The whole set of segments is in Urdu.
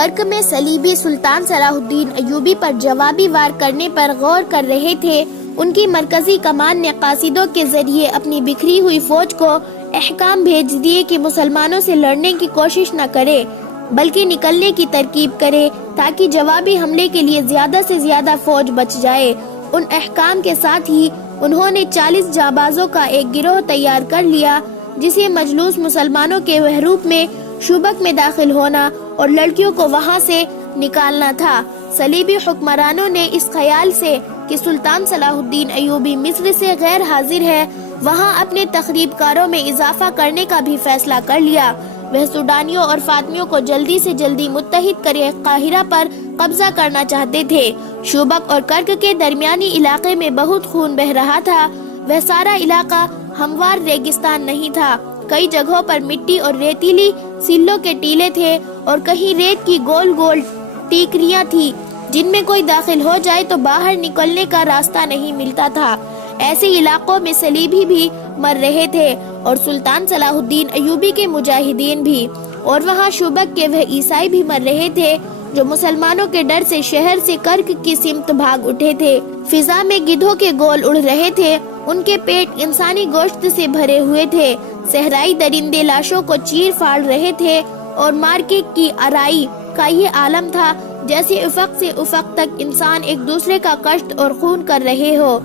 کرک میں صلیبی سلطان صلاح الدین ایوبی پر جوابی وار کرنے پر غور کر رہے تھے۔ ان کی مرکزی کمان نے قاصدوں کے ذریعے اپنی بکھری ہوئی فوج کو احکام بھیج دیے کہ مسلمانوں سے لڑنے کی کوشش نہ کرے بلکہ نکلنے کی ترکیب کرے تاکہ جوابی حملے کے لیے زیادہ سے زیادہ فوج بچ جائے۔ ان احکام کے ساتھ ہی انہوں نے 40 جانبازوں کا ایک گروہ تیار کر لیا جسے مجلوس مسلمانوں کے محروب میں شوبک میں داخل ہونا اور لڑکیوں کو وہاں سے نکالنا تھا۔ صلیبی حکمرانوں نے اس خیال سے کہ سلطان صلاح الدین ایوبی مصر سے غیر حاضر ہے وہاں اپنے تخریب کاروں میں اضافہ کرنے کا بھی فیصلہ کر لیا۔ وہ سوڈانیوں اور فاطمیوں کو جلدی سے جلدی متحد کرے قاہرہ پر قبضہ کرنا چاہتے تھے۔ شوبک اور کرک کے درمیانی علاقے میں بہت خون بہہ رہا تھا۔ وہ سارا علاقہ ہموار ریگستان نہیں تھا، کئی جگہوں پر مٹی اور ریتیلی سلوں کے ٹیلے تھے اور کہیں ریت کی گول گول ٹیکریاں تھی جن میں کوئی داخل ہو جائے تو باہر نکلنے کا راستہ نہیں ملتا تھا۔ ایسے علاقوں میں صلیبی بھی مر رہے تھے اور سلطان صلاح الدین ایوبی کے مجاہدین بھی، اور وہاں شوبک کے وہ عیسائی بھی مر رہے تھے جو مسلمانوں کے ڈر سے شہر سے کرک کی سمت بھاگ اٹھے تھے۔ فضا میں گدھوں کے گول اڑ رہے تھے، ان کے پیٹ انسانی گوشت سے بھرے ہوئے تھے۔ صحرائی درندے لاشوں کو چیر پھاڑ رہے تھے اور مارکے کی آرائی کا یہ عالم تھا جیسے افق سے افق تک انسان ایک دوسرے کا کشت اور خون کر رہے ہو۔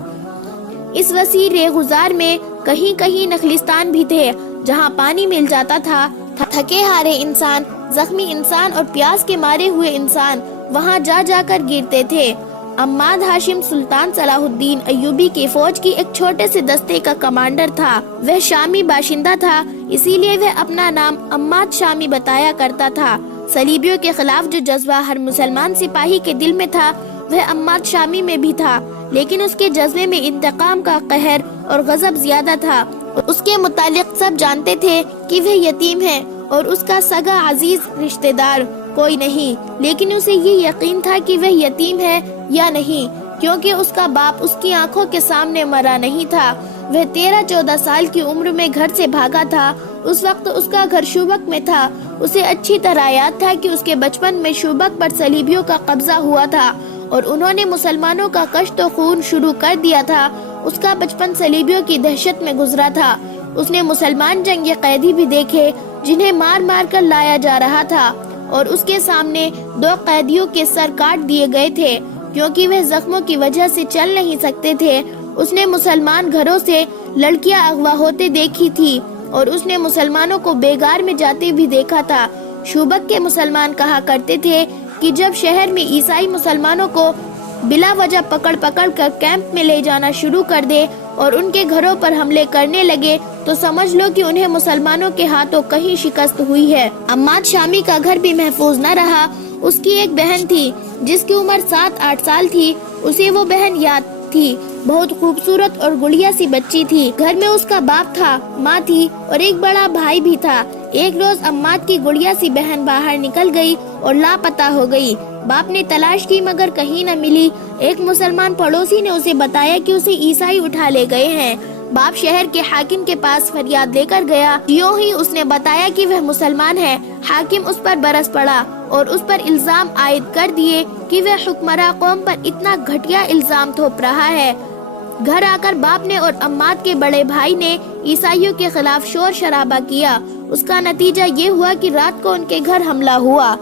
اس وسیع ریگزار میں کہیں کہیں نخلستان بھی تھے جہاں پانی مل جاتا تھا۔ تھکے ہارے انسان، زخمی انسان اور پیاس کے مارے ہوئے انسان وہاں جا جا کر گرتے تھے۔ عماد ہاشم سلطان صلاح الدین ایوبی کی فوج کی ایک چھوٹے سے دستے کا کمانڈر تھا۔ وہ شامی باشندہ تھا، اسی لیے وہ اپنا نام عماد شامی بتایا کرتا تھا۔ صلیبیوں کے خلاف جو جذبہ ہر مسلمان سپاہی کے دل میں تھا وہ عماد شامی میں بھی تھا، لیکن اس کے جذبے میں انتقام کا قہر اور غضب زیادہ تھا۔ اس کے متعلق سب جانتے تھے کہ وہ یتیم ہے اور اس کا سگا عزیز رشتہ دار کوئی نہیں، لیکن اسے یہ یقین تھا کہ وہ یتیم ہے یا نہیں کیونکہ اس کا باپ اس کی آنکھوں کے سامنے مرا نہیں تھا۔ وہ 13-14 سال کی عمر میں گھر سے بھاگا تھا۔ اس وقت اس کا گھر شوبک میں تھا۔ اسے اچھی طرح یاد تھا کہ اس کے بچپن میں شوبک پر صلیبیوں کا قبضہ ہوا تھا اور انہوں نے مسلمانوں کا کشت و خون شروع کر دیا تھا۔ اس کا بچپن صلیبیوں کی دہشت میں گزرا تھا۔ اس نے مسلمان جنگی قیدی بھی دیکھے جنہیں مار مار کر لایا جا رہا تھا اور اس کے سامنے 2 قیدیوں کے سر کاٹ دیے گئے تھے کیونکہ وہ زخموں کی وجہ سے چل نہیں سکتے تھے۔ اس نے مسلمان گھروں سے لڑکیاں اغوا ہوتے دیکھی تھی اور اس نے مسلمانوں کو بیگار میں جاتے بھی دیکھا تھا۔ شوبک کے مسلمان کہا کرتے تھے کہ جب شہر میں عیسائی مسلمانوں کو بلا وجہ پکڑ کر کیمپ میں لے جانا شروع کر دے اور ان کے گھروں پر حملے کرنے لگے تو سمجھ لو کہ انہیں مسلمانوں کے ہاتھوں کہیں شکست ہوئی ہے۔ عماد شامی کا گھر بھی محفوظ نہ رہا۔ اس کی ایک بہن تھی جس کی عمر 7-8 سال تھی۔ اسے وہ بہن یاد تھی، بہت خوبصورت اور گڑیا سی بچی تھی۔ گھر میں اس کا باپ تھا، ماں تھی اور ایک بڑا بھائی بھی تھا۔ ایک روز عماد کی گڑیا سی بہن باہر نکل گئی اور لاپتہ ہو گئی۔ باپ نے تلاش کی مگر کہیں نہ ملی۔ ایک مسلمان پڑوسی نے اسے بتایا کہ اسے عیسائی اٹھا لے گئے ہیں۔ باپ شہر کے حاکم کے پاس فریاد لے کر گیا۔ یوں ہی اس نے بتایا کہ وہ مسلمان ہے۔ حاکم اس پر برس پڑا اور اس پر الزام عائد کر دیے کہ وہ حکمراں قوم پر اتنا گھٹیا الزام تھوپ رہا ہے۔ گھر آ کر باپ نے اور عماد کے بڑے بھائی نے عیسائیوں کے خلاف شور شرابہ کیا۔ اس کا نتیجہ یہ ہوا کہ رات کو ان کے گھر حملہ ہوا۔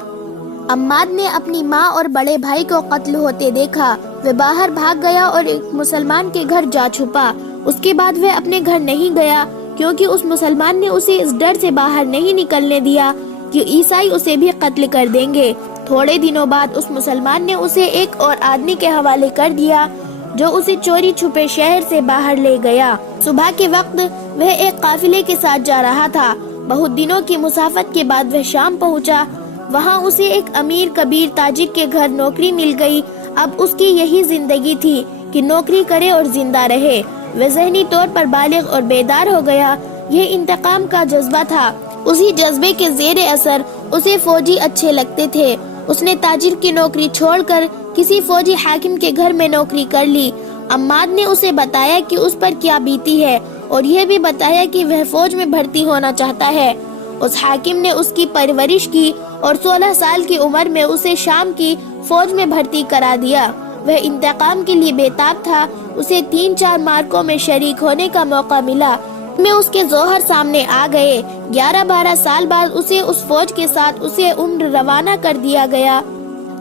عماد نے اپنی ماں اور بڑے بھائی کو قتل ہوتے دیکھا۔ وہ باہر بھاگ گیا اور ایک مسلمان کے گھر جا چھپا۔ اس کے بعد وہ اپنے گھر نہیں گیا کیونکہ اس مسلمان نے اسے اس ڈر سے باہر نہیں نکلنے دیا کہ عیسائی اسے بھی قتل کر دیں گے۔ تھوڑے دنوں بعد اس مسلمان نے اسے ایک اور آدمی کے حوالے کر دیا جو اسے چوری چھپے شہر سے باہر لے گیا۔ صبح کے وقت وہ ایک قافلے کے ساتھ جا رہا تھا۔ بہت دنوں کی مسافت کے بعد وہ شام پہنچا۔ وہاں اسے ایک امیر کبیر تاجر کے گھر نوکری مل گئی۔ اب اس کی یہی زندگی تھی کہ نوکری کرے اور زندہ رہے۔ وہ ذہنی طور پر بالغ اور بیدار ہو گیا۔ یہ انتقام کا جذبہ تھا۔ اسی جذبے کے زیر اثر اسے فوجی اچھے لگتے تھے۔ اس نے تاجر کی نوکری چھوڑ کر کسی فوجی حاکم کے گھر میں نوکری کر لی۔ عماد نے اسے بتایا کہ اس پر کیا بیتی ہے اور یہ بھی بتایا کہ وہ فوج میں بھرتی ہونا چاہتا ہے۔ اس حاکم نے اس کی پرورش کی اور 16 سال کی عمر میں اسے شام کی فوج میں بھرتی کرا دیا۔ وہ انتقام کے لیے بےتاب تھا۔ اسے 3-4 معرکوں میں شریک ہونے کا موقع ملا، میں اس کے ظہر سامنے آ گئے۔ 11-12 سال بعد اسے اس فوج کے ساتھ اسے عمر روانہ کر دیا گیا۔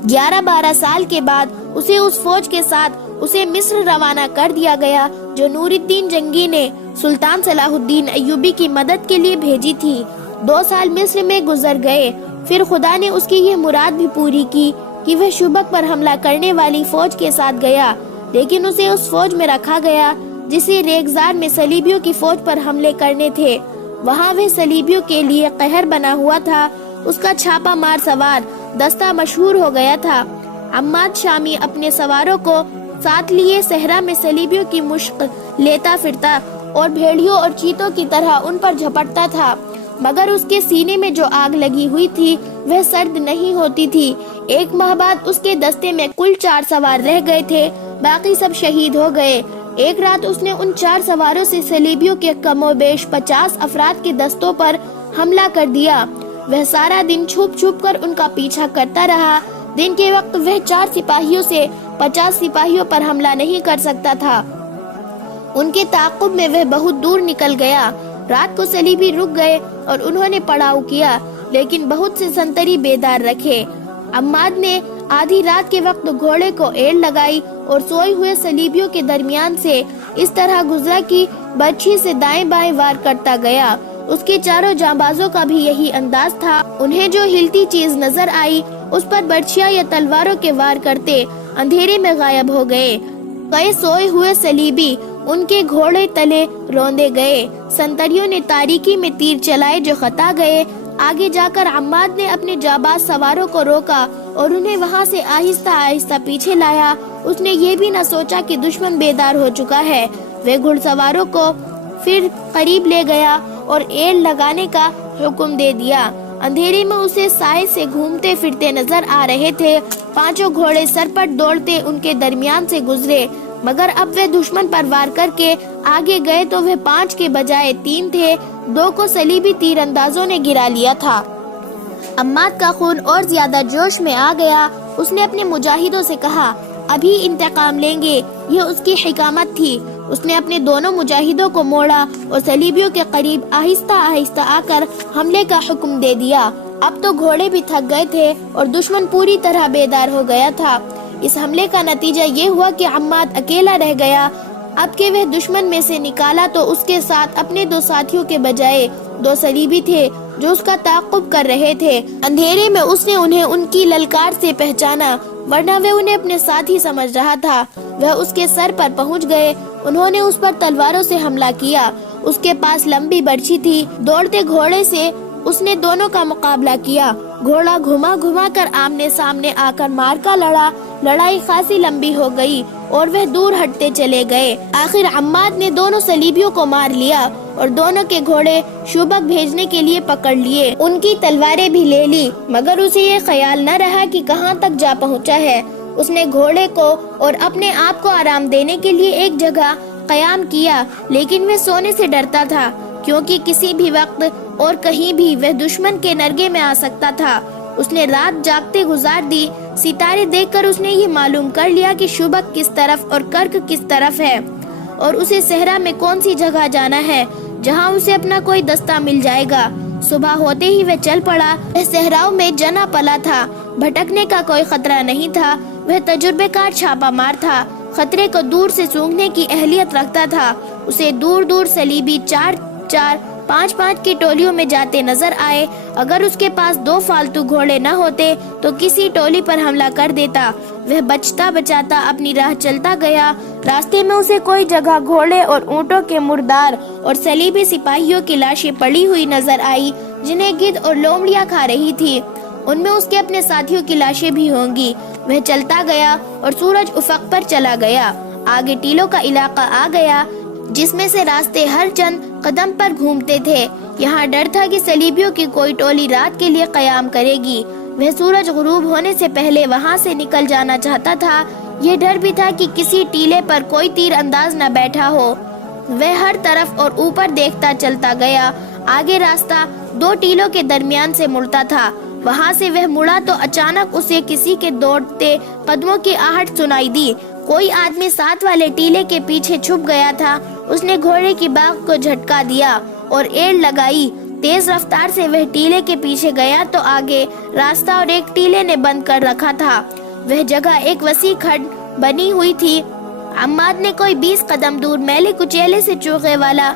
11-12 سال کے بعد اسے اس فوج کے ساتھ اسے مصر روانہ کر دیا گیا جو نور الدین جنگی نے سلطان صلاح الدین ایوبی کی مدد کے لیے بھیجی تھی۔ 2 سال مصر میں گزر گئے، پھر خدا نے اس کی یہ مراد بھی پوری کی کہ وہ شبک پر حملہ کرنے والی فوج کے ساتھ گیا، لیکن اسے اس فوج میں رکھا گیا جسے ریگزار میں صلیبیوں کی فوج پر حملے کرنے تھے۔ وہاں وہ صلیبیوں کے لیے قہر بنا ہوا تھا۔ اس کا چھاپا مار سوار دستہ مشہور ہو گیا تھا۔ عماد شامی اپنے سواروں کو ساتھ لیے صحرا میں صلیبیوں کی مشق لیتا پھرتا اور بھیڑیوں اور چیتوں کی طرح ان پر جھپٹتا تھا، مگر اس کے سینے میں جو آگ لگی ہوئی تھی وہ سرد نہیں ہوتی تھی۔ 1 ماہ بعد اس کے دستے میں کل 4 سوار رہ گئے تھے، باقی سب شہید ہو گئے۔ ایک رات اس نے ان 4 سواروں سے صلیبیوں کے کم و بیش 50 افراد کے دستوں پر حملہ کر دیا۔ وہ سارا دن چھپ چھپ کر ان کا پیچھا کرتا رہا۔ دن کے وقت وہ 4 سپاہیوں سے 50 سپاہیوں پر حملہ نہیں کر سکتا تھا۔ ان کے تعاقب میں وہ بہت دور نکل گیا۔ رات کو صلیبی رک گئے اور انہوں نے پڑاؤ کیا، لیکن بہت سے سنتری بیدار رکھے۔ عماد نے آدھی رات کے وقت گھوڑے کو ایڑ لگائی اور سوئے ہوئے صلیبیوں کے درمیان سے اس طرح گزرا کہ برچھی سے دائیں بائیں وار کرتا گیا۔ اس کے چاروں جانبازوں کا بھی یہی انداز تھا۔ انہیں جو ہلتی چیز نظر آئی اس پر برچھیاں یا تلواروں کے وار کرتے اندھیرے میں غائب ہو گئے۔ کئی سوئے ہوئے صلیبی ان کے گھوڑے تلے روندے گئے۔ سنتریوں نے تاریکی میں تیر چلائے جو خطا گئے۔ آگے جا کر عماد نے اپنے جانباز سواروں کو روکا اور انہیں وہاں سے آہستہ آہستہ پیچھے لایا۔ اس نے یہ بھی نہ سوچا کہ دشمن بیدار ہو چکا ہے۔ وہ گھڑ سواروں کو پھر قریب لے گیا اور ایڑ لگانے کا حکم دے دیا۔ اندھیرے میں اسے سائے سے گھومتے پھرتے نظر آ رہے تھے۔ 5 گھوڑے سرپٹ دوڑتے ان کے درمیان سے گزرے، مگر اب وہ دشمن پر وار کر کے آگے گئے تو وہ 5 کے بجائے 3 تھے۔ 2 کو صلیبی تیر اندازوں نے گرا لیا تھا۔ عماد کا خون اور زیادہ جوش میں آ گیا۔ اس نے اپنے مجاہدوں سے کہا، ابھی انتقام لیں گے۔ یہ اس کی حکمت تھی۔ اس نے اپنے دونوں مجاہدوں کو موڑا اور صلیبیوں کے قریب آہستہ آہستہ آ کر حملے کا حکم دے دیا۔ اب تو گھوڑے بھی تھک گئے تھے اور دشمن پوری طرح بیدار ہو گیا تھا۔ اس حملے کا نتیجہ یہ ہوا کہ عماد اکیلا رہ گیا۔ اب کہ وہ دشمن میں سے نکالا تو اس کے ساتھ اپنے 2 ساتھیوں کے بجائے 2 صلیبی تھے جو اس کا تعاقب کر رہے تھے۔ اندھیرے میں اس نے انہیں ان کی للکار سے پہچانا، ورنہ وہ انہیں اپنے ساتھی سمجھ رہا تھا۔ وہ اس کے سر پر پہنچ گئے۔ انہوں نے اس پر تلواروں سے حملہ کیا۔ اس کے پاس لمبی برچھی تھی۔ دوڑتے گھوڑے سے اس نے دونوں کا مقابلہ کیا۔ گھوڑا گھما گھما کر آمنے سامنے آ کر مارکا لڑا۔ لڑائی خاصی لمبی ہو گئی اور وہ دور ہٹتے چلے گئے۔ آخر عماد نے دونوں صلیبیوں کو مار لیا اور دونوں کے گھوڑے شوبک بھیجنے کے لیے پکڑ لیے۔ ان کی تلواریں بھی لے لی، مگر اسے یہ خیال نہ رہا کہ کہاں تک جا پہنچا ہے۔ اس نے گھوڑے کو اور اپنے آپ کو آرام دینے کے لیے ایک جگہ قیام کیا، لیکن وہ سونے سے ڈرتا تھا کیونکہ کسی بھی وقت اور کہیں بھی وہ دشمن کے نرگے میں آ سکتا تھا۔ اس نے رات جاگتے گزار دی۔ ستارے دیکھ کر اس نے یہ معلوم کر لیا کہ شبک کس طرف اور کرک کس طرف ہے، اور اسے صحرا میں کون سی جگہ جانا ہے جہاں اسے اپنا کوئی دستہ مل جائے گا۔ صبح ہوتے ہی وہ چل پڑا۔ وہ صحراؤں میں جنا پلا تھا، بھٹکنے کا کوئی خطرہ نہیں تھا۔ وہ تجربے کار چھاپا مار تھا، خطرے کو دور سے سونگھنے کی اہلیت رکھتا تھا۔ اسے دور دور صلیبی 4-4 5-5 کی ٹولیوں میں جاتے نظر آئے۔ اگر اس کے پاس 2 فالتو گھوڑے نہ ہوتے تو کسی ٹولی پر حملہ کر دیتا۔ وہ بچتا بچاتا اپنی راہ چلتا گیا۔ راستے میں اسے کوئی جگہ گھوڑے اور اونٹوں کے مردار اور صلیبی سپاہیوں کی لاشیں پڑی ہوئی نظر آئی جنہیں گدھ اور لومڑیاں کھا رہی تھی۔ ان میں اس کے اپنے ساتھیوں کی لاشیں بھی ہوں گی۔ وہ چلتا گیا اور سورج افق پر چلا گیا۔ آگے ٹیلوں کا علاقہ آ گیا جس میں سے راستے ہر چند قدم پر گھومتے تھے۔ یہاں ڈر تھا کہ صلیبیوں کی کوئی ٹولی رات کے لیے قیام کرے گی۔ وہ سورج غروب ہونے سے پہلے وہاں سے نکل جانا چاہتا تھا۔ یہ ڈر بھی تھا کہ کسی ٹیلے پر کوئی تیر انداز نہ بیٹھا ہو۔ وہ ہر طرف اور اوپر دیکھتا چلتا گیا۔ آگے راستہ 2 ٹیلوں کے درمیان سے مڑتا تھا۔ وہاں سے وہ مڑا تو اچانک اسے کسی کے دوڑتے قدموں کی آہٹ سنائی دی۔ کوئی آدمی ساتھ والے ٹیلے کے پیچھے چھپ گیا تھا۔ اس نے گھوڑے کی باغ کو جھٹکا دیا اور ایڑ لگائی۔ تیز رفتار سے وہ ٹیلے کے پیچھے گیا تو آگے راستہ اور ایک ٹیلے نے بند کر رکھا تھا۔ وہ جگہ ایک وسیع کھڈ بنی ہوئی تھی۔ عماد نے کوئی 20 قدم دور میلے کچیلے سے چوغے والا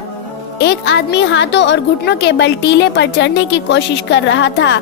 ایک آدمی ہاتھوں اور گھٹنوں کے بل ٹیلے پر چڑھنے کی کوشش کر رہا تھا۔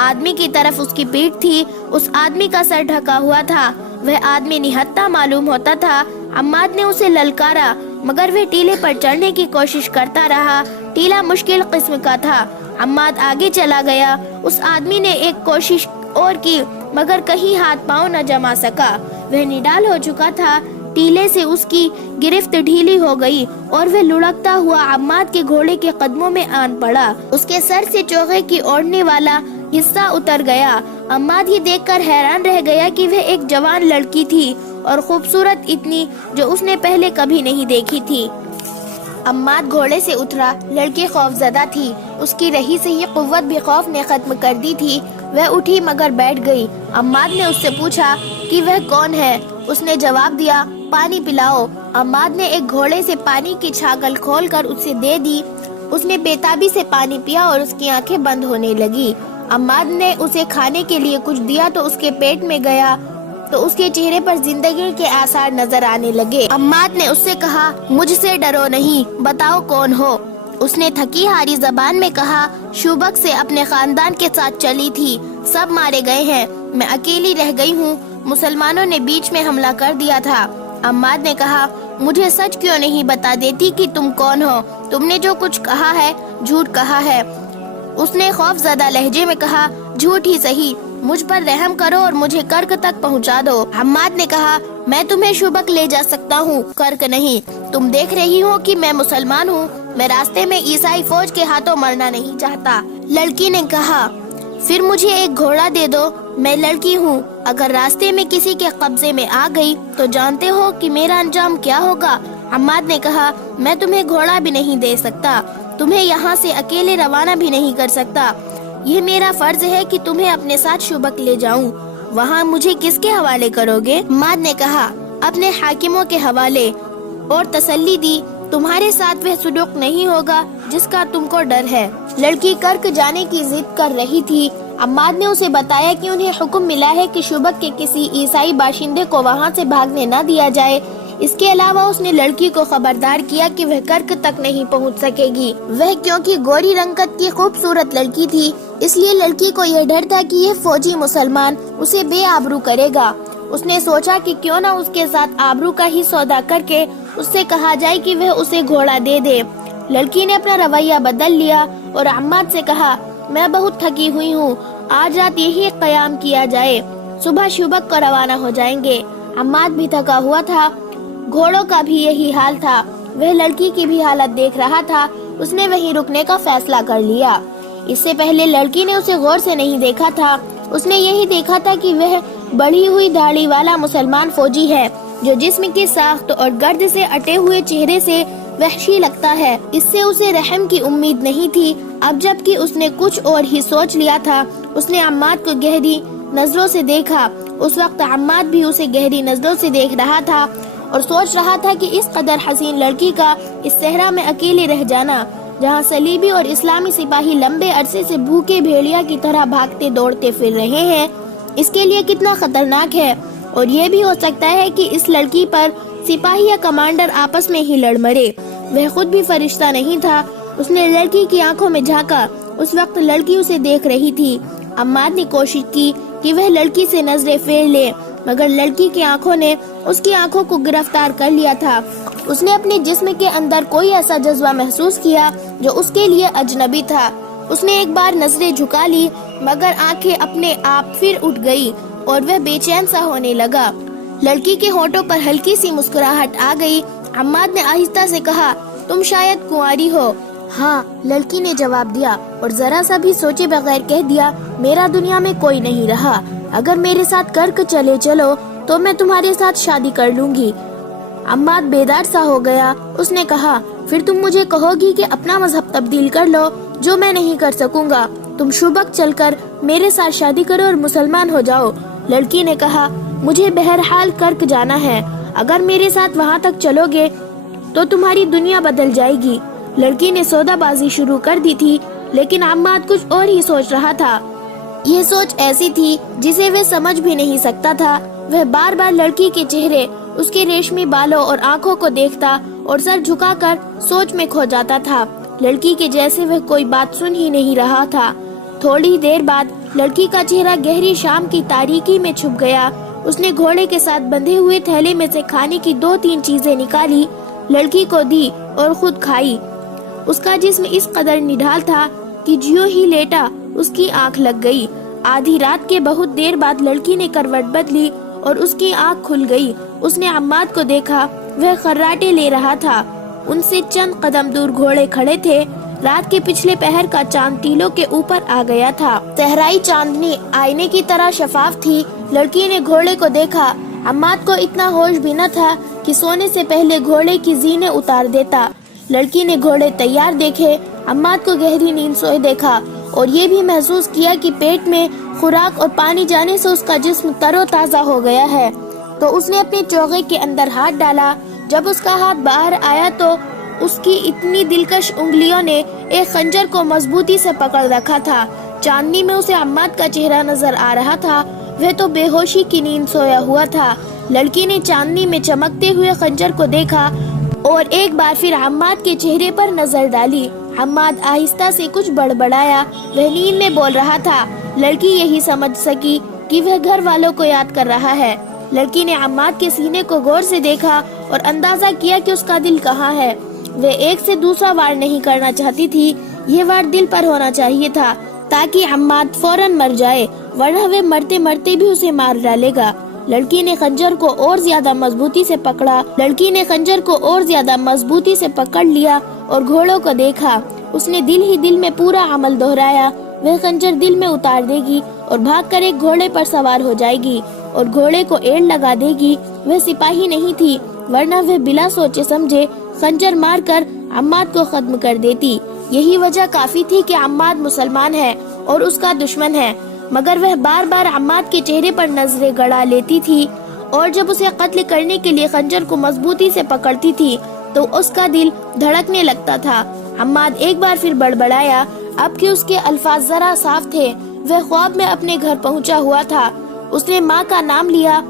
آدمی کی طرف اس کی پیٹھ تھی۔ اس آدمی کا سر ڈھکا ہوا تھا۔ وہ آدمی نہتھا معلوم ہوتا تھا۔ عماد نے اسے للکارا مگر وہ ٹیلے پر چڑھنے کی کوشش کرتا رہا۔ ٹیلا مشکل قسم کا تھا۔ عماد آگے چلا گیا۔ اس آدمی نے ایک کوشش اور کی مگر کہیں ہاتھ پاؤں نہ جما سکا۔ وہ نڈال ہو چکا تھا۔ ٹیلے سے اس کی گرفت ڈھیلی ہو گئی اور وہ لڑکتا ہوا عماد کے گھوڑے کے قدموں میں آن پڑا۔ اس کے سر سے چوغے کی اوڑھنے والا حصہ اتر گیا۔ عماد یہ دیکھ کر حیران رہ گیا کہ وہ ایک جوان لڑکی تھی اور خوبصورت اتنی جو اس نے پہلے کبھی نہیں دیکھی تھی۔ عماد گھوڑے سے اترا۔ لڑکی خوف زدہ تھی۔ اس کی رہی سے یہ قوت بھی خوف نے ختم کر دی تھی۔ وہ اٹھی مگر بیٹھ گئی۔ عماد نے اس سے پوچھا کہ وہ کون ہے۔ اس نے جواب دیا، پانی پلاؤ۔ عماد نے ایک گھوڑے سے پانی کی چھاگل کھول کر اسے دے دی۔ اس نے بے تابی سے پانی پیا اور اس کی آنکھیں بند ہونے لگی۔ عماد نے اسے کھانے کے لیے کچھ دیا تو اس کے پیٹ میں گیا تو اس کے چہرے پر زندگی کے آثار نظر آنے لگے۔ عماد نے اس سے کہا، مجھ سے ڈرو نہیں، بتاؤ کون ہو۔ اس نے تھکی ہاری زبان میں کہا، شوبک سے اپنے خاندان کے ساتھ چلی تھی، سب مارے گئے ہیں، میں اکیلی رہ گئی ہوں، مسلمانوں نے بیچ میں حملہ کر دیا تھا۔ عماد نے کہا، مجھے سچ کیوں نہیں بتا دیتی کہ تم کون ہو؟ تم نے جو کچھ کہا ہے جھوٹ کہا ہے۔ اس نے خوف زدہ لہجے میں کہا، جھوٹ ہی صحیح، مجھ پر رحم کرو اور مجھے کرک تک پہنچا دو۔ عماد نے کہا، میں تمہیں شوبک لے جا سکتا ہوں، کرک نہیں۔ تم دیکھ رہی ہو کہ میں مسلمان ہوں، میں راستے میں عیسائی فوج کے ہاتھوں مرنا نہیں چاہتا۔ لڑکی نے کہا، پھر مجھے ایک گھوڑا دے دو، میں لڑکی ہوں، اگر راستے میں کسی کے قبضے میں آ گئی تو جانتے ہو کہ میرا انجام کیا ہوگا۔ عماد نے کہا، میں تمہیں گھوڑا بھی نہیں دے سکتا، تمہیں یہاں سے اکیلے روانہ بھی نہیں کر سکتا، یہ میرا فرض ہے کہ تمہیں اپنے ساتھ شوبک لے جاؤں، وہاں مجھے کس کے حوالے کرو گے؟ عماد نے کہا، اپنے حاکموں کے حوالے، اور تسلی دی، تمہارے ساتھ وہ صدوق نہیں ہوگا جس کا تم کو ڈر ہے۔ لڑکی کرک جانے کی ضد کر رہی تھی۔ عماد نے اسے بتایا کہ انہیں حکم ملا ہے کہ شوبک کے کسی عیسائی باشندے کو وہاں سے بھاگنے نہ دیا جائے۔ اس کے علاوہ اس نے لڑکی کو خبردار کیا کہ وہ کرک تک نہیں پہنچ سکے گی۔ وہ کیونکہ گوری رنگت کی خوبصورت لڑکی تھی، اس لیے لڑکی کو یہ ڈر تھا کہ یہ فوجی مسلمان اسے بے آبرو کرے گا۔ اس نے سوچا کہ کیوں نہ اس کے ساتھ آبرو کا ہی سودا کر کے اس سے کہا جائے کہ وہ اسے گھوڑا دے دے۔ لڑکی نے اپنا رویہ بدل لیا اور عماد سے کہا، میں بہت تھکی ہوئی ہوں، آج رات یہی قیام کیا جائے، صبح شوبک کو روانہ ہو جائیں گے۔ عماد بھی تھکا ہوا تھا، گھوڑوں کا بھی یہی حال تھا، وہ لڑکی کی بھی حالت دیکھ رہا تھا۔ اس نے وہیں رکنے کا فیصلہ کر لیا۔ اس سے پہلے لڑکی نے اسے غور سے نہیں دیکھا تھا۔ اس نے یہی دیکھا تھا کہ وہ بڑھی ہوئی داڑھی والا مسلمان فوجی ہے جو جسم کی ساخت اور گرد سے اٹے ہوئے چہرے سے وحشی لگتا ہے۔ اس سے اسے رحم کی امید نہیں تھی۔ اب جب کہ اس نے کچھ اور ہی سوچ لیا تھا، اس نے عماد کو گہری نظروں سے دیکھا۔ اس وقت عماد بھی اسے گہری نظروں سے دیکھ رہا تھا اور سوچ رہا تھا کہ اس قدر حسین لڑکی کا اس صحرا میں اکیلے رہ جانا، جہاں صلیبی اور اسلامی سپاہی لمبے عرصے سے بھوکے بھیڑیا کی طرح بھاگتے دوڑتے پھر رہے ہیں، اس کے لیے کتنا خطرناک ہے۔ اور یہ بھی ہو سکتا ہے کہ اس لڑکی پر سپاہی یا کمانڈر آپس میں ہی لڑ مرے۔ وہ خود بھی فرشتہ نہیں تھا۔ اس نے لڑکی کی آنکھوں میں جھانکا، اس وقت لڑکی اسے دیکھ رہی تھی۔ عماد نے کوشش کی کہ وہ لڑکی سے نظریں پھیر لے، مگر لڑکی کی آنکھوں نے اس کی آنکھوں کو گرفتار کر لیا تھا۔ اس نے اپنے جسم کے اندر کوئی ایسا جذبہ محسوس کیا جو اس کے لیے اجنبی تھا۔ اس نے ایک بار نظریں جھکا لی، مگر آنکھیں اپنے آپ پھر اٹھ گئی اور وہ بے چین سا ہونے لگا۔ لڑکی کے ہونٹوں پر ہلکی سی مسکراہٹ آ گئی۔ عماد نے آہستہ سے کہا، تم شاید کنواری ہو؟ ہاں، لڑکی نے جواب دیا اور ذرا سا بھی سوچے بغیر کہہ دیا، میرا دنیا میں کوئی نہیں رہا، اگر میرے ساتھ کرک چلو تو میں تمہارے ساتھ شادی کر لوں گی۔ عماد بیدار سا ہو گیا۔ اس نے کہا، پھر تم مجھے کہو گی کہ اپنا مذہب تبدیل کر لو، جو میں نہیں کر سکوں گا. تم شبک چل کر میرے ساتھ شادی کرو اور مسلمان ہو جاؤ. لڑکی نے کہا مجھے بہرحال کرک جانا ہے. اگر میرے ساتھ وہاں تک چلو گے تو تمہاری دنیا بدل جائے گی. لڑکی نے سودا بازی شروع کر دی تھی لیکن عماد کچھ اور ہی سوچ رہا تھا. یہ سوچ ایسی تھی جسے وہ سمجھ بھی نہیں سکتا تھا. وہ بار بار لڑکی کے چہرے، اس کے ریشمی بالوں اور آنکھوں کو دیکھتا اور سر جھکا کر سوچ میں کھو جاتا تھا. لڑکی کے جیسے وہ کوئی بات سن ہی نہیں رہا تھا. تھوڑی دیر بعد لڑکی کا چہرہ گہری شام کی تاریکی میں چھپ گیا. اس نے گھوڑے کے ساتھ بندھے ہوئے تھیلے میں سے کھانے کی 2-3 چیزیں نکالی، لڑکی کو دی اور خود کھائی. اس کا جسم اس قدر نڈھال تھا کہ جیوں ہی لیٹا اس کی آنکھ لگ گئی. آدھی رات کے بہت دیر بعد لڑکی نے کروٹ بدلی اور اس کی آنکھ کھل گئی. اس نے عماد کو دیکھا، وہ خراٹے لے رہا تھا. ان سے چند قدم دور گھوڑے کھڑے تھے. رات کے پچھلے پہر کا چاند ٹیلوں کے اوپر آ گیا تھا. صحرائی چاندنی آئینے کی طرح شفاف تھی. لڑکی نے گھوڑے کو دیکھا. عماد کو اتنا ہوش بھی نہ تھا کہ سونے سے پہلے گھوڑے کی زینے اتار دیتا. لڑکی نے گھوڑے تیار دیکھے. عماد کو گہری نیند سوئے دیکھا اور یہ بھی محسوس کیا کہ پیٹ میں خوراک اور پانی جانے سے اس کا جسم تر و تازہ ہو گیا ہے. تو اس نے اپنے چوغے کے اندر ہاتھ ڈالا. جب اس کا ہاتھ باہر آیا تو اس کی اتنی دلکش انگلیوں نے ایک خنجر کو مضبوطی سے پکڑ رکھا تھا. چاندنی میں اسے عماد کا چہرہ نظر آ رہا تھا. وہ تو بے ہوشی کی نیند سویا ہوا تھا. لڑکی نے چاندنی میں چمکتے ہوئے خنجر کو دیکھا اور ایک بار پھر عماد کے چہرے پر نظر ڈالی. عماد آہستہ سے کچھ بڑبڑایا. وہ نیند میں بول رہا تھا. لڑکی یہی سمجھ سکی کہ وہ گھر والوں کو یاد کر رہا ہے. لڑکی نے عماد کے سینے کو غور سے دیکھا اور اندازہ کیا کہ اس کا دل کہاں ہے. وہ ایک سے دوسرا وار نہیں کرنا چاہتی تھی. یہ وار دل پر ہونا چاہیے تھا تاکہ عماد فوراً مر جائے، ورنہ وہ مرتے مرتے بھی اسے مار ڈالے گا. لڑکی نے خنجر کو اور زیادہ مضبوطی سے پکڑا. لڑکی نے خنجر کو اور زیادہ مضبوطی سے پکڑ لیا اور گھوڑوں کو دیکھا. اس نے دل ہی دل میں پورا عمل دہرایا. وہ خنجر دل میں اتار دے گی اور بھاگ کر ایک گھوڑے پر سوار ہو جائے گی اور گھوڑے کو ایڑ لگا دے گی. وہ سپاہی نہیں تھی، ورنہ وہ بلا سوچے سمجھے خنجر مار کر عماد کو ختم کر دیتی. یہی وجہ کافی تھی کہ عماد مسلمان ہے اور اس کا دشمن ہے. مگر وہ بار بار عماد کے چہرے پر نظریں گڑا لیتی تھی اور جب اسے قتل کرنے کے لیے خنجر کو مضبوطی سے پکڑتی تھی تو اس کا دل دھڑکنے لگتا تھا. عماد ایک بار پھر بڑبڑایا. اب کہ اس کے الفاظ ذرا صاف تھے. وہ خواب میں اپنے گھر پہنچا ہوا تھا. اس نے ماں کا نام لیا،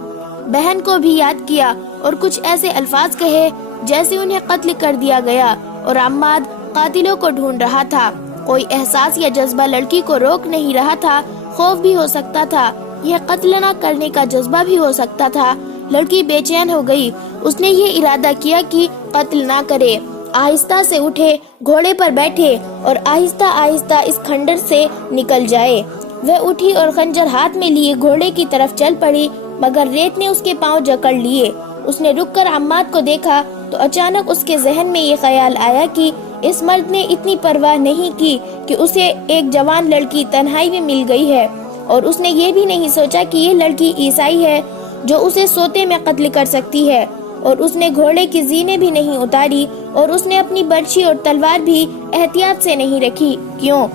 بہن کو بھی یاد کیا اور کچھ ایسے الفاظ کہے جیسے انہیں قتل کر دیا گیا اور عماد قاتلوں کو ڈھونڈ رہا تھا. کوئی احساس یا جذبہ لڑکی کو روک نہیں رہا تھا. خوف بھی ہو سکتا تھا، یہ قتل نہ کرنے کا جذبہ بھی ہو سکتا تھا. لڑکی بے چین ہو گئی. اس نے یہ ارادہ کیا کہ قتل نہ کرے. آہستہ سے اٹھے، گھوڑے پر بیٹھے اور آہستہ آہستہ اس کھنڈر سے نکل جائے. وہ اٹھی اور خنجر ہاتھ میں لیے گھوڑے کی طرف چل پڑی، مگر ریت نے اس کے پاؤں جکڑ لیے. اس نے رک کر عماد کو دیکھا تو اچانک اس کے ذہن میں یہ خیال آیا کہ اس مرد نے اتنی پرواہ نہیں کی کہ اسے ایک جوان لڑکی تنہائی میں مل گئی ہے، اور اس نے یہ بھی نہیں سوچا کہ یہ لڑکی عیسائی ہے جو اسے سوتے میں قتل کر سکتی ہے. اور اس نے گھوڑے کی زینے بھی نہیں اتاری اور اس نے اپنی برچھی اور تلوار بھی احتیاط سے نہیں رکھی. کیوں؟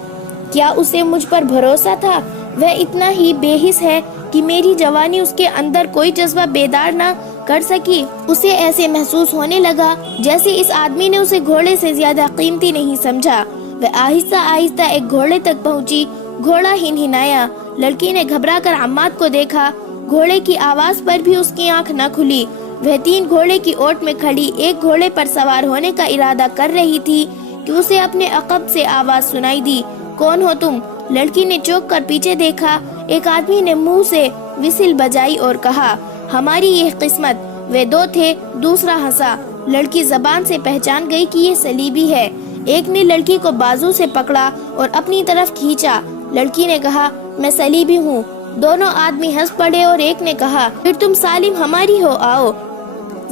کیا اسے مجھ پر بھروسہ تھا؟ وہ اتنا ہی بے حس ہے کہ میری جوانی اس کے اندر کوئی جذبہ بیدار نہ کر سکی. اسے ایسے محسوس ہونے لگا جیسے اس آدمی نے اسے گھوڑے سے زیادہ قیمتی نہیں سمجھا. وہ آہستہ آہستہ ایک گھوڑے تک پہنچی. گھوڑا ہنہنایا. لڑکی نے گھبرا کر عماد کو دیکھا. گھوڑے کی آواز پر بھی اس کی آنکھ نہ کھلی. وہ 3 گھوڑے کی اوٹ میں کھڑی ایک گھوڑے پر سوار ہونے کا ارادہ کر رہی تھی کہ اسے اپنے عقب سے آواز سنائی دی. کون ہو تم؟ لڑکی نے چوک کر پیچھے دیکھا. ایک آدمی نے منہ سے وسل بجائی اور کہا، ہماری یہ قسمت. وہ 2 تھے. دوسرا ہنسا. لڑکی زبان سے پہچان گئی کہ یہ صلیبی ہے. ایک نے لڑکی کو بازو سے پکڑا اور اپنی طرف کھینچا. لڑکی نے کہا، میں صلیبی ہوں. دونوں آدمی ہنس پڑے اور ایک نے کہا، پھر تم سالم ہماری ہو. آؤ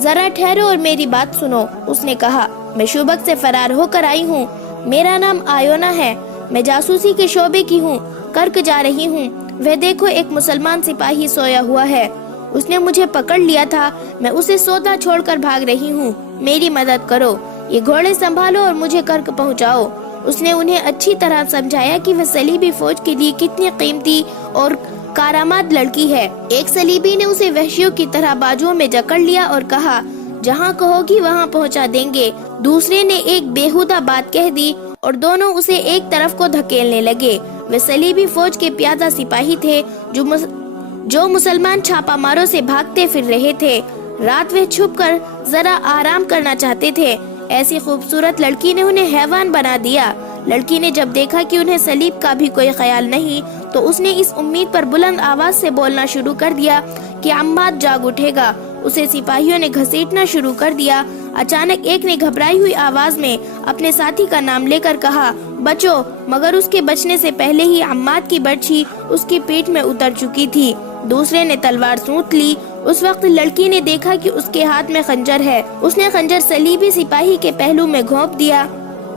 ذرا ٹھہرو اور میری بات سنو. اس نے کہا، میں شوبک سے فرار ہو کر آئی ہوں. میرا نام آیونا ہے. میں جاسوسی کے شعبے کی ہوں. کرک جا رہی ہوں. وہ دیکھو ایک مسلمان سپاہی سویا ہوا ہے. اس نے مجھے پکڑ لیا تھا. میں اسے سوتا چھوڑ کر بھاگ رہی ہوں. میری مدد کرو. یہ گھوڑے سنبھالو اور مجھے کرک پہنچاؤ. اس نے انہیں اچھی طرح سمجھایا کہ وہ صلیبی فوج کے لیے کتنی قیمتی اور کارآمد لڑکی ہے۔ ایک صلیبی نے اسے وحشیوں کی طرح بازوؤں میں جکڑ لیا اور کہا جہاں کہو گی وہاں پہنچا دیں گے۔ دوسرے نے ایک بیہودہ بات کہہ دی اور دونوں اسے ایک طرف کو دھکیلنے لگے۔ وہ صلیبی فوج کے پیادہ سپاہی تھے جو مسلمان چھاپا ماروں سے بھاگتے پھر رہے تھے۔ رات وہ چھپ کر ذرا آرام کرنا چاہتے تھے۔ ایسی خوبصورت لڑکی نے انہیں حیوان بنا دیا۔ لڑکی نے جب دیکھا کہ انہیں صلیب کا بھی کوئی خیال نہیں تو اس نے اس امید پر بلند آواز سے بولنا شروع کر دیا کہ عماد جاگ اٹھے گا۔ اسے سپاہیوں نے گھسیٹنا شروع کر دیا۔ اچانک ایک نے گھبرائی ہوئی آواز میں اپنے ساتھی کا نام لے کر کہا بچو، مگر اس کے بچنے سے پہلے ہی عماد کی برچھی اس کی پیٹھ میں اتر چکی تھی۔ دوسرے نے تلوار سونت لی۔ اس وقت لڑکی نے دیکھا کہ اس کے ہاتھ میں خنجر ہے۔ اس نے خنجر صلیبی سپاہی کے پہلو میں گھونپ دیا۔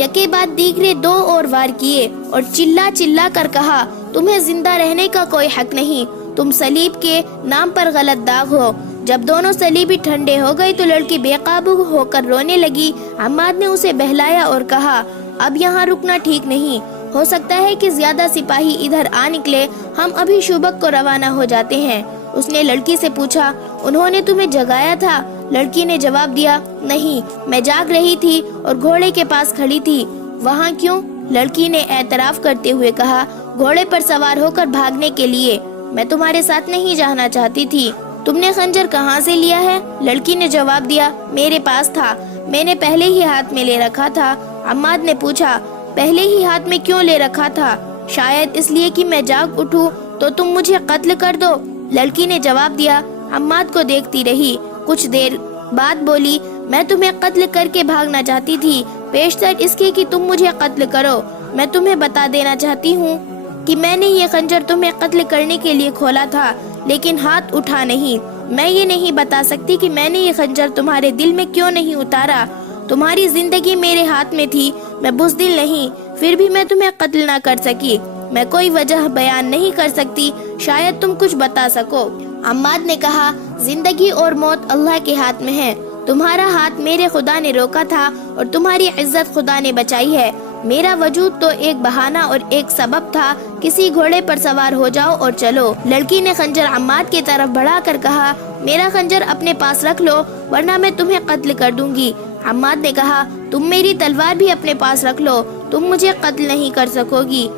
یکے بعد دیگرے 2 اور وار کیے اور چلا چلا کر کہا تمہیں زندہ رہنے کا کوئی حق نہیں، تم صلیب کے نام پر غلط داغ ہو۔ جب دونوں صلیبی ٹھنڈے ہو گئے تو لڑکی بے قابو ہو کر رونے لگی۔ عماد نے اسے بہلایا اور کہا اب یہاں رکنا ٹھیک نہیں، ہو سکتا ہے کہ زیادہ سپاہی ادھر آ نکلے، ہم ابھی شوبک کو روانہ ہو جاتے ہیں۔ اس نے لڑکی سے پوچھا انہوں نے تمہیں جگایا تھا؟ لڑکی نے جواب دیا نہیں، میں جاگ رہی تھی اور گھوڑے کے پاس کھڑی تھی۔ وہاں کیوں؟ لڑکی نے اعتراف کرتے ہوئے کہا گھوڑے پر سوار ہو کر بھاگنے کے لیے، میں تمہارے ساتھ نہیں جانا چاہتی تھی۔ تم نے خنجر کہاں سے لیا ہے؟ لڑکی نے جواب دیا میرے پاس تھا، میں نے پہلے ہی ہاتھ میں لے رکھا تھا۔ عماد نے پوچھا پہلے ہی ہاتھ میں کیوں لے رکھا تھا؟ شاید اس لیے کہ میں جاگ اٹھوں تو تم مجھے قتل کر دو۔ لڑکی نے جواب دیا۔ عماد کو دیکھتی رہی، کچھ دیر بعد بولی میں تمہیں قتل کر کے بھاگنا چاہتی تھی، بیشتر اس کے کہ تم مجھے قتل کرو۔ میں تمہیں بتا دینا چاہتی ہوں کہ میں نے یہ خنجر تمہیں قتل کرنے کے لیے کھولا تھا، لیکن ہاتھ اٹھا نہیں۔ میں یہ نہیں بتا سکتی کہ میں نے یہ خنجر تمہارے دل میں کیوں نہیں اتارا۔ تمہاری زندگی میرے ہاتھ میں تھی، میں بزدل نہیں، پھر بھی میں تمہیں قتل نہ کر سکی۔ میں کوئی وجہ بیان نہیں کر سکتی، شاید تم کچھ بتا سکو۔ عماد نے کہا زندگی اور موت اللہ کے ہاتھ میں ہے، تمہارا ہاتھ میرے خدا نے روکا تھا اور تمہاری عزت خدا نے بچائی ہے۔ میرا وجود تو ایک بہانہ اور ایک سبب تھا، کسی گھوڑے پر سوار ہو جاؤ اور چلو۔ لڑکی نے خنجر عماد کی طرف بڑھا کر کہا میرا خنجر اپنے پاس رکھ لو ورنہ میں تمہیں قتل کر دوں گی۔ عماد نے کہا تم میری تلوار بھی اپنے پاس رکھ لو، تم مجھے قتل نہیں کر سکو گی۔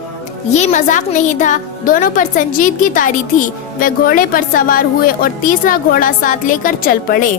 یہ مذاق نہیں تھا، دونوں پر سنجیدگی طاری تھی۔ وہ گھوڑے پر سوار ہوئے اور تیسرا گھوڑا ساتھ لے کر چل پڑے۔